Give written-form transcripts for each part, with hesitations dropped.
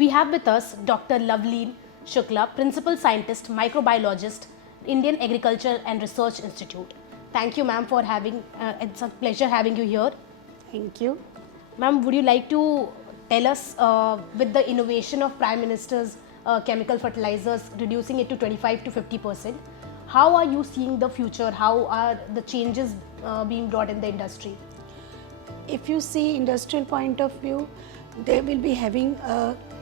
We have with us Dr. Loveleen Shukla, Principal Scientist, Microbiologist, Indian Agriculture and Research Institute. Thank you, ma'am, for having. It's a pleasure having you here. Thank you. Ma'am, would you like to tell us, with the innovation of Prime Minister's chemical fertilizers, reducing it to 25 to 50%, how are you seeing the future? How are the changes being brought in the industry? If you see industrial point of view, they will be having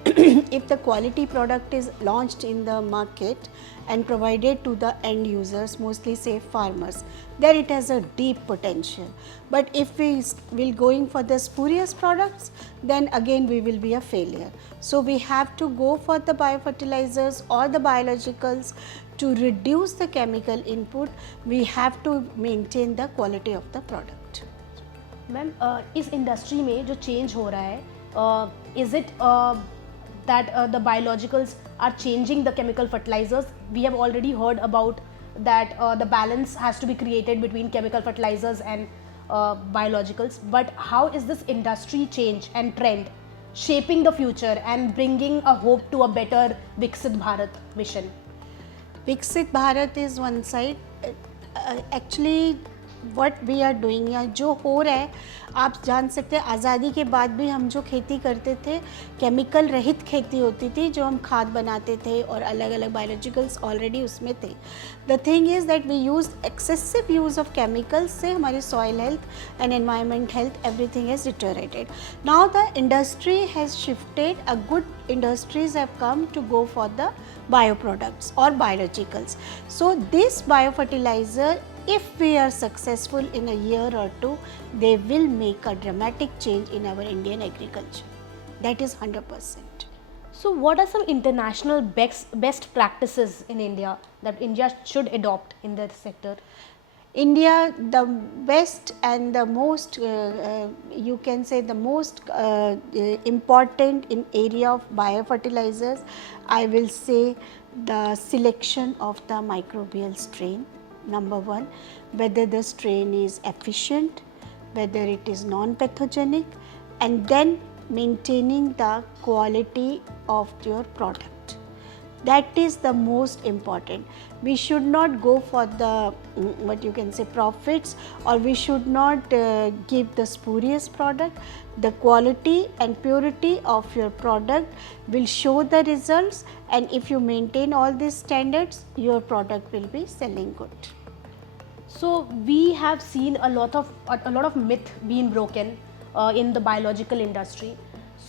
if the quality product is launched in the market and provided to the end users, mostly say farmers, then it has a deep potential. But if we will going for the spurious products, then again we will be a failure. So we have to go for the biofertilizers or the biologicals. To reduce the chemical input, we have to maintain the quality of the product. Ma'am, इस industry में जो change हो रहा है, is it that the biologicals are changing the chemical fertilisers? We have already heard about that the balance has to be created between chemical fertilisers and biologicals, but how is this industry change and trend shaping the future and bringing a hope to a better Viksit Bharat mission? Viksit Bharat is one side. Actually what we are doing या जो हो रहा है, आप जान सकते हैं आज़ादी के बाद भी हम जो खेती करते थे, केमिकल रहित खेती होती थी, जो हम खाद बनाते थे और अलग अलग बायोलॉजिकल्स ऑलरेडी उसमें थे. The thing is that we use excessive use of chemicals से हमारी soil health and environment health everything has deteriorated. Now the industry has shifted, a good industries have come to go for the bioproducts or biologicals. So this biofertilizer, if we are successful in a year or two, they will make a dramatic change in our Indian agriculture. That is 100%. So what are some international best practices in India that India should adopt in this sector? India, the best and the most, you can say the most important in area of biofertilizers, I will say the selection of the microbial strain, number one, whether the strain is efficient, whether it is non-pathogenic, and then maintaining the quality of your product. That is the most important. We should not go for the what you can say profits, or we should not give the spurious product. The quality and purity of your product will show the results, and if you maintain all these standards, your product will be selling good. So we have seen a lot of myth being broken in the biological industry.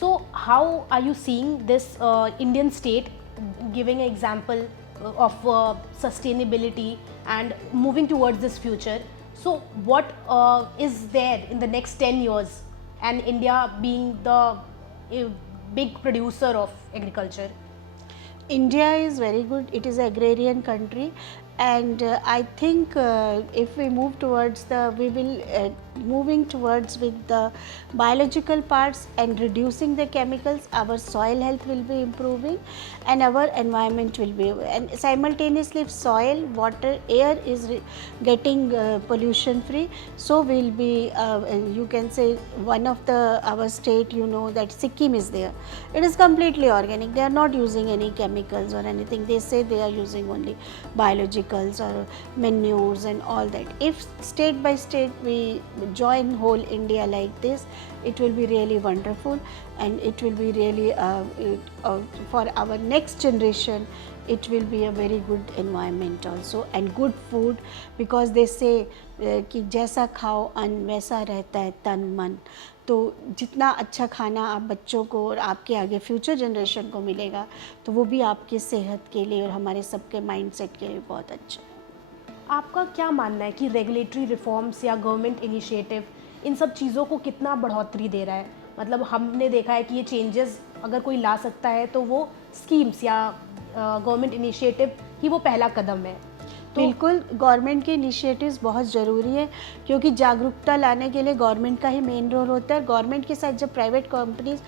So how are you seeing this Indian state giving an example of sustainability and moving towards this future? So what is there in the next 10 years, and India being the big producer of agriculture? India is very good. It is an agrarian country, and I think if we move towards we will moving towards with the biological parts and reducing the chemicals, our soil health will be improving and our environment will be, and simultaneously if soil, water, air is getting pollution free, so we'll be you can say one of the our state, you know that Sikkim is there. It is completely organic. They are not using any chemicals or anything. They say they are using only biologicals or manures and all that. If state by state we join whole India like this, it will be really wonderful, and it will be really for our next generation, it will be a very good environment also and good food, because they say कि जैसा खाओ अन्न वैसा रहता है तन मन. तो जितना अच्छा खाना आप बच्चों को और आपके आगे फ्यूचर जनरेशन को मिलेगा, तो वो भी आपकी सेहत के लिए और हमारे सबके माइंडसेट के लिए बहुत अच्छा है. आपका क्या मानना है कि रेगुलेटरी रिफॉर्म्स या गवर्नमेंट इनिशिएटिव इन सब चीज़ों को कितना बढ़ोतरी दे रहा है? मतलब हमने देखा है कि ये चेंजेस अगर कोई ला सकता है तो वो स्कीम्स या गवर्नमेंट इनिशिएटिव ही वो पहला कदम है. तो बिल्कुल, गवर्नमेंट के इनिशिएटिव्स बहुत ज़रूरी है, क्योंकि जागरूकता लाने के लिए गवर्नमेंट का ही मेन रोल होता है। गवर्नमेंट के साथ जब प्राइवेट कंपनीज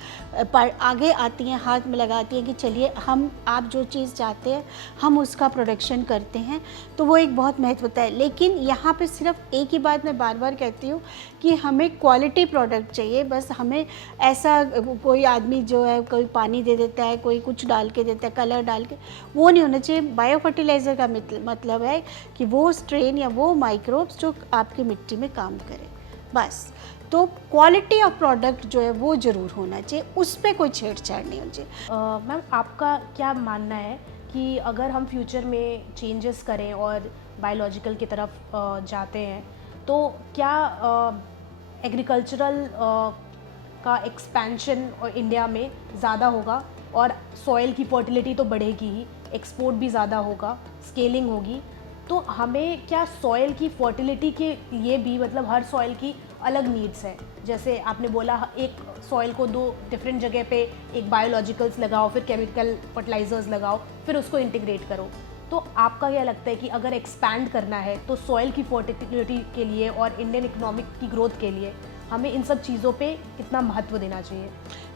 आगे आती हैं, हाथ में लगाती हैं कि चलिए हम आप जो चीज़ चाहते हैं हम उसका प्रोडक्शन करते हैं, तो वो एक बहुत महत्व होता है। लेकिन यहाँ पे सिर्फ एक ही बात मैं बार बार कहती हूँ कि हमें क्वालिटी प्रोडक्ट चाहिए। बस हमें ऐसा कोई आदमी जो है कोई पानी दे देता है, कोई कुछ डाल के देता है, कलर डाल के, वो नहीं होना चाहिए। बायो फर्टिलाइज़र का मतलब है कि वो स्ट्रेन या वो माइक्रोब्स जो आपकी मिट्टी में काम करे, बस। तो क्वालिटी ऑफ प्रोडक्ट जो है वो ज़रूर होना चाहिए, उस पर कोई छेड़छाड़ नहीं होनी चाहिए। मैम, आपका क्या मानना है कि अगर हम फ्यूचर में चेंजेस करें और बायोलॉजिकल की तरफ जाते हैं, तो क्या एग्रीकल्चरल का एक्सपेंशन और इंडिया में ज़्यादा होगा और सॉइल की फर्टिलिटी तो बढ़ेगी ही, एक्सपोर्ट भी ज़्यादा होगा, स्केलिंग होगी, तो हमें क्या सॉइल की फर्टिलिटी के लिए भी, मतलब हर सॉइल की अलग नीड्स है, जैसे आपने बोला एक सॉइल को 2 डिफरेंट जगह पे एक बायोलॉजिकल्स लगाओ, फिर केमिकल फर्टिलाइजर्स लगाओ, फिर उसको इंटीग्रेट करो, तो आपका क्या लगता है कि अगर एक्सपैंड करना है तो सॉइल की फर्टिलिटी के लिए और इंडियन इकोनॉमिक की ग्रोथ के लिए हमें इन सब चीज़ों पे कितना महत्व देना चाहिए?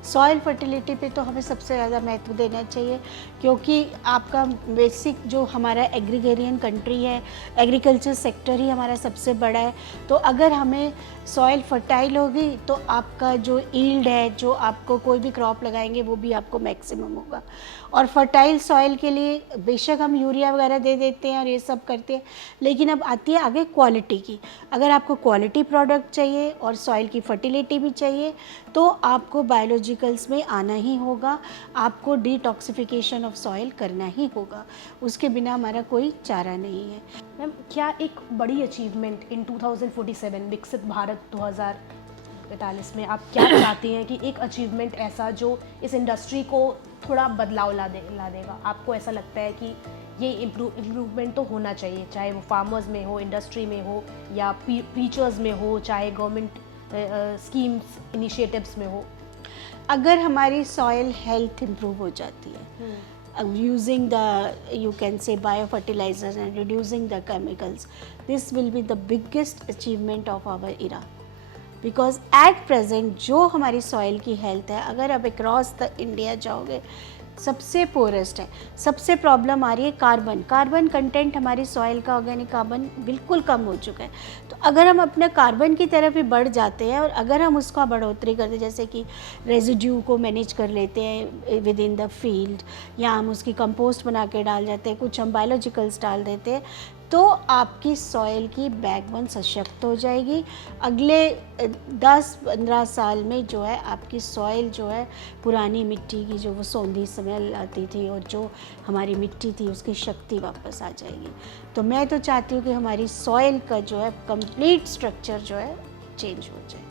सॉइल फर्टिलिटी पे तो हमें सबसे ज़्यादा महत्व देना चाहिए, क्योंकि आपका बेसिक जो हमारा एग्रीगेरियन कंट्री है, एग्रीकल्चर सेक्टर ही हमारा सबसे बड़ा है। तो अगर हमें सॉइल फर्टाइल होगी तो आपका जो ईल्ड है, जो आपको कोई भी क्रॉप लगाएंगे वो भी आपको मैक्सिमम होगा। और फर्टाइल सॉइल के लिए बेशक हम यूरिया वगैरह दे देते हैं और ये सब करते हैं, लेकिन अब आती है आगे क्वालिटी की। अगर आपको क्वालिटी प्रोडक्ट चाहिए और सॉइल की फर्टिलिटी भी चाहिए तो आपको बायोलॉजिकल्स में आना ही होगा, आपको डिटॉक्सिफिकेशन ऑफ सॉइल करना ही होगा, उसके बिना हमारा कोई चारा नहीं है। मैम, क्या एक बड़ी अचीवमेंट इन 2047 विकसित भारत 2045 में आप क्या चाहती हैं कि एक अचीवमेंट ऐसा जो इस इंडस्ट्री को थोड़ा बदलाव ला देगा? आपको ऐसा लगता है कि ये इम्प्रूवमेंट तो होना चाहिए, चाहे वो फार्मर्स में हो, इंडस्ट्री में हो, या प्रीचर्स में हो, चाहे गवर्नमेंट स्कीम्स इनिशिएटिव्स में हो? अगर हमारी सॉइल हेल्थ इम्प्रूव हो जाती है using the you can say bio fertilisers and reducing the chemicals, this will be the biggest achievement of our era. Because at present जो हमारी सॉइल की हेल्थ है, अगर आप अक्रॉस द इंडिया जाओगे सबसे पोरेस्ट है। सबसे प्रॉब्लम आ रही है कार्बन कंटेंट हमारी सॉइल का, ऑर्गेनिक कार्बन बिल्कुल कम हो चुका है। तो अगर हम अपने कार्बन की तरफ ही बढ़ जाते हैं और अगर हम उसका बढ़ोतरी करते हैं, जैसे कि रेजिड्यू को मैनेज कर लेते हैं विद इन द फील्ड, या हम उसकी कंपोस्ट बना के डाल जाते हैं, कुछ हम बायोलॉजिकल्स डाल देते हैं, तो आपकी सॉइल की बैकबोन सशक्त हो जाएगी। अगले 10-15 साल में जो है आपकी सॉइल जो है पुरानी मिट्टी की जो वो सौंधी स्मेल आती थी और जो हमारी मिट्टी थी उसकी शक्ति वापस आ जाएगी। तो मैं तो चाहती हूँ कि हमारी सॉइल का जो है कंप्लीट स्ट्रक्चर जो है चेंज हो जाए।